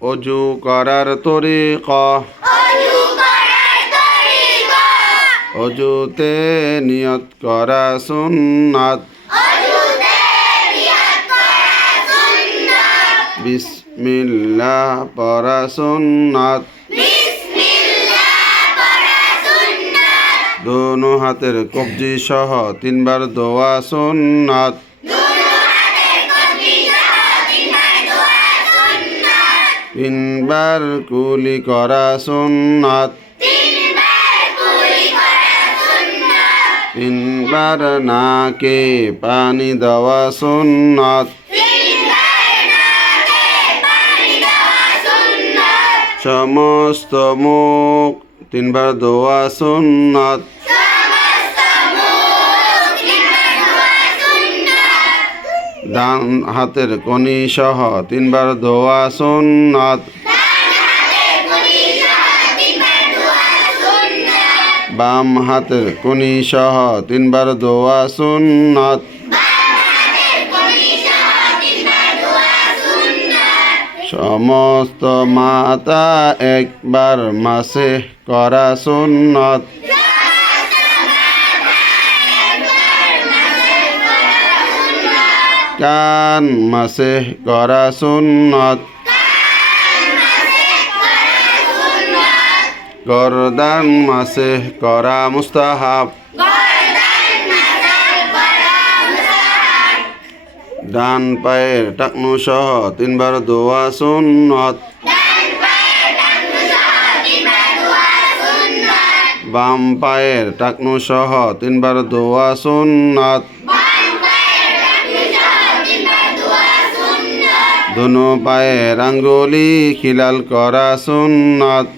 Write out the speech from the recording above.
অজু করার তরিকা অজুতে নিয়ত করা সুন্নাত বিসমিল্লাহ পড়া সুন্নাত দোনো হাতের কবজি সহ 3 বার দোয়া সুন্নাত তিনবার কুলি করা সুন্নাত 3 বার নাকে পানি দেওয়া সুন্নাত সমস্ত মুখ 3 বার দোয়া সুন্নাত ডান হাতের কনি সহ 3 বার দোয়া সুন্নাত বাম হাতের কনি সহ 3 বার দোয়া সুন্নাত সমস্ত মাথা একবার মাসেহ করা সুন্নাত কান মাসেহ করা সুন্নাত গরদান মাসেহ করা মুস্তাহাব ডান পায়ের টাকনু সহ 3 বার দোয়া সুন্নাত বাম পায়ের টাকনু সহ 3 বার দোয়া সুন্নাত দোনো পায়ের আঙ্গুলি খিলাল করা সুন্নাত